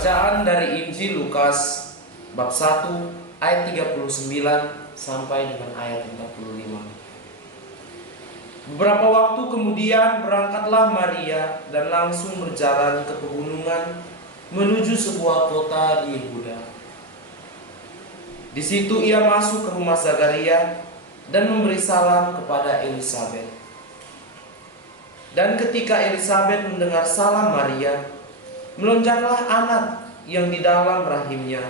Bacaan dari Injil Lukas bab 1 ayat 39 sampai dengan ayat 45. Beberapa waktu kemudian berangkatlah Maria dan langsung berjalan ke pegunungan menuju sebuah kota di Yehuda. Di situ ia masuk ke rumah Zakaria dan memberi salam kepada Elisabet. Dan ketika Elisabet mendengar salam Maria, melonjaklah anak yang di dalam rahimnya,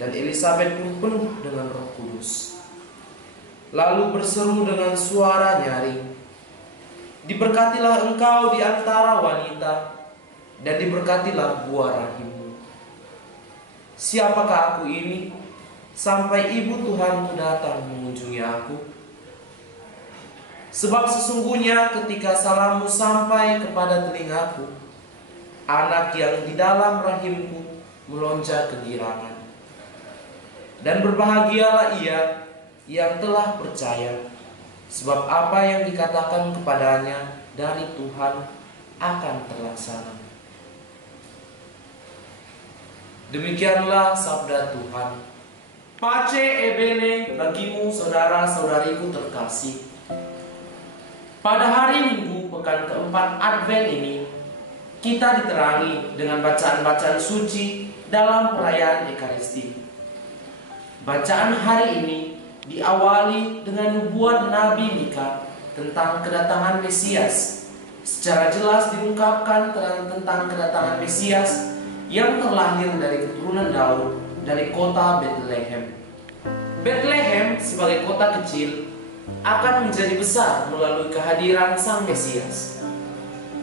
dan Elisabet pun penuh dengan Roh Kudus. Lalu berseru dengan suara nyaring, "Diberkatilah engkau di antara wanita, dan diberkatilah buah rahimmu. Siapakah aku ini, sampai ibu Tuhanku datang mengunjungi aku? Sebab sesungguhnya ketika salammu sampai kepada telingaku, anak yang di dalam rahimku melonjak kegirangan. Dan berbahagialah ia yang telah percaya, sebab apa yang dikatakan kepadanya dari Tuhan akan terlaksana." Demikianlah sabda Tuhan. Pace ebene bagimu saudara-saudariku terkasih. Pada hari Minggu pekan keempat Advent ini, kita diterangi dengan bacaan-bacaan suci dalam perayaan Ekaristi. Bacaan hari ini diawali dengan nubuat Nabi Mika tentang kedatangan Mesias. Secara jelas diungkapkan tentang kedatangan Mesias yang terlahir dari keturunan Daud dari kota Bethlehem. Bethlehem sebagai kota kecil akan menjadi besar melalui kehadiran Sang Mesias.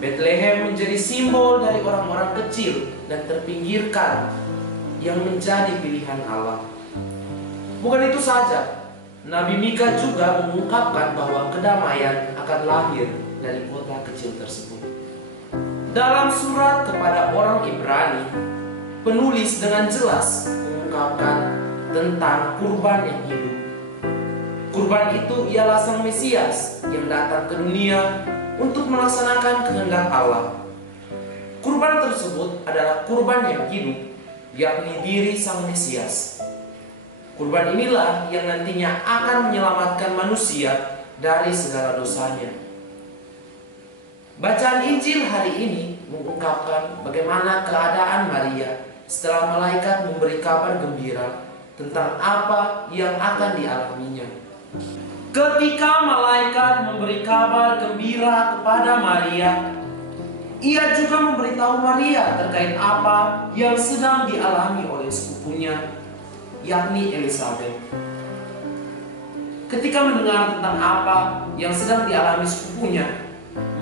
Bethlehem menjadi simbol dari orang-orang kecil dan terpinggirkan yang menjadi pilihan Allah. Bukan itu saja, Nabi Mika juga mengungkapkan bahwa kedamaian akan lahir dari kota kecil tersebut. Dalam surat kepada orang Ibrani, penulis dengan jelas mengungkapkan tentang kurban yang hidup. Kurban itu ialah Sang Mesias yang datang ke dunia untuk melaksanakan kehendak Allah. Kurban tersebut adalah kurban yang hidup, yakni diri Sang Mesias. Kurban inilah yang nantinya akan menyelamatkan manusia dari segala dosanya. Bacaan Injil hari ini mengungkapkan bagaimana keadaan Maria setelah malaikat memberi kabar gembira tentang apa yang akan dialaminya. Ketika malaikat memberi kabar gembira kepada Maria, ia juga memberitahu Maria terkait apa yang sedang dialami oleh sepupunya, yakni Elisabet. Ketika mendengar tentang apa yang sedang dialami sepupunya,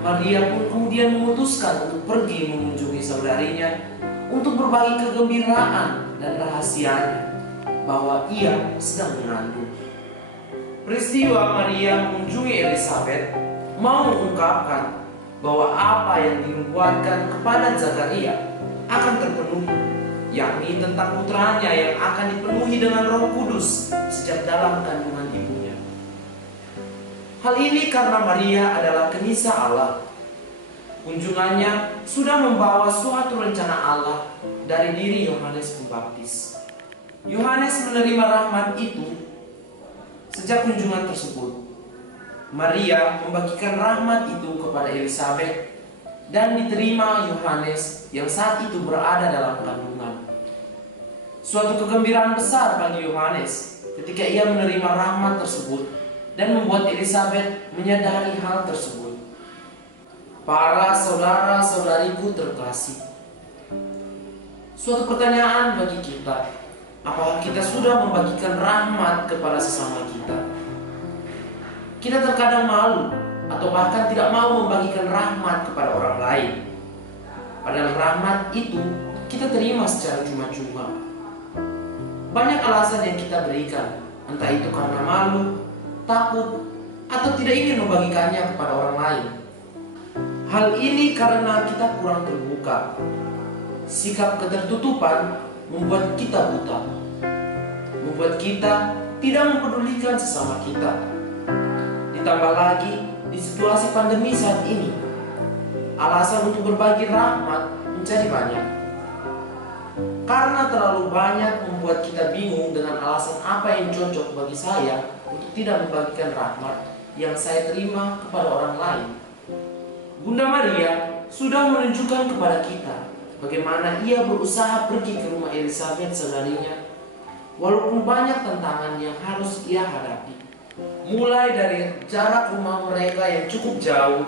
Maria pun kemudian memutuskan untuk pergi mengunjungi saudarinya untuk berbagi kegembiraan dan rahasianya bahwa ia sedang mengandung. Peristiwa Maria mengunjungi Elisabet mau mengungkapkan bahwa apa yang dinubuatkan kepada Zakaria akan terpenuhi, yakni tentang putranya yang akan dipenuhi dengan Roh Kudus sejak dalam kandungan ibunya. Hal ini karena Maria adalah kenisa Allah. Kunjungannya sudah membawa suatu rencana Allah dari diri Yohanes Pembaptis. Yohanes menerima rahmat itu. Sejak kunjungan tersebut, Maria membagikan rahmat itu kepada Elisabet dan diterima Yohanes yang saat itu berada dalam kandungan. Suatu kegembiraan besar bagi Yohanes ketika ia menerima rahmat tersebut dan membuat Elisabet menyadari hal tersebut. Para saudara-saudariku terkasih, suatu pertanyaan bagi kita, apakah kita sudah membagikan rahmat kepada sesama kita? Kita terkadang malu atau bahkan tidak mau membagikan rahmat kepada orang lain. Padahal rahmat itu kita terima secara cuma-cuma. Banyak alasan yang kita berikan, entah itu karena malu, takut, atau tidak ingin membagikannya kepada orang lain. Hal ini karena kita kurang terbuka. Sikap ketertutupan membuat kita buta, membuat kita tidak mempedulikan sesama kita. Ditambah lagi di situasi pandemi saat ini, alasan untuk berbagi rahmat menjadi banyak. Karena terlalu banyak membuat kita bingung dengan alasan apa yang cocok bagi saya untuk tidak membagikan rahmat yang saya terima kepada orang lain. Bunda Maria sudah menunjukkan kepada kita bagaimana ia berusaha pergi ke rumah Elizabeth saudarinya, walaupun banyak tantangan yang harus ia hadapi. Mulai dari jarak rumah mereka yang cukup jauh,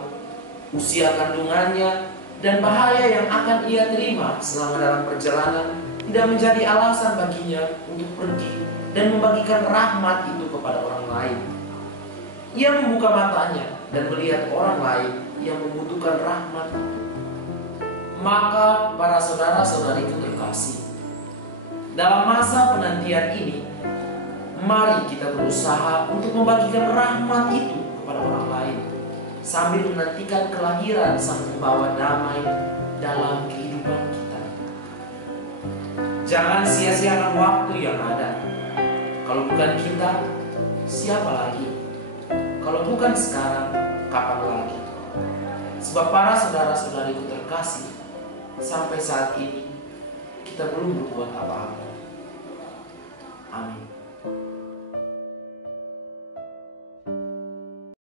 usia kandungannya, dan bahaya yang akan ia terima selama dalam perjalanan tidak menjadi alasan baginya untuk pergi dan membagikan rahmat itu kepada orang lain. Ia membuka matanya dan melihat orang lain yang membutuhkan rahmat. Maka para saudara-saudariku terkasih, dalam masa penantian ini, mari kita berusaha untuk membagikan rahmat itu kepada orang lain, sambil menantikan kelahiran Sang Pembawa Damai dalam kehidupan kita. Jangan sia-siakan waktu yang ada. Kalau bukan kita, siapa lagi? Kalau bukan sekarang, kapan lagi? Sebab para saudara-saudariku terkasih, sampai saat ini kita belum berbuat apa-apa. Amin.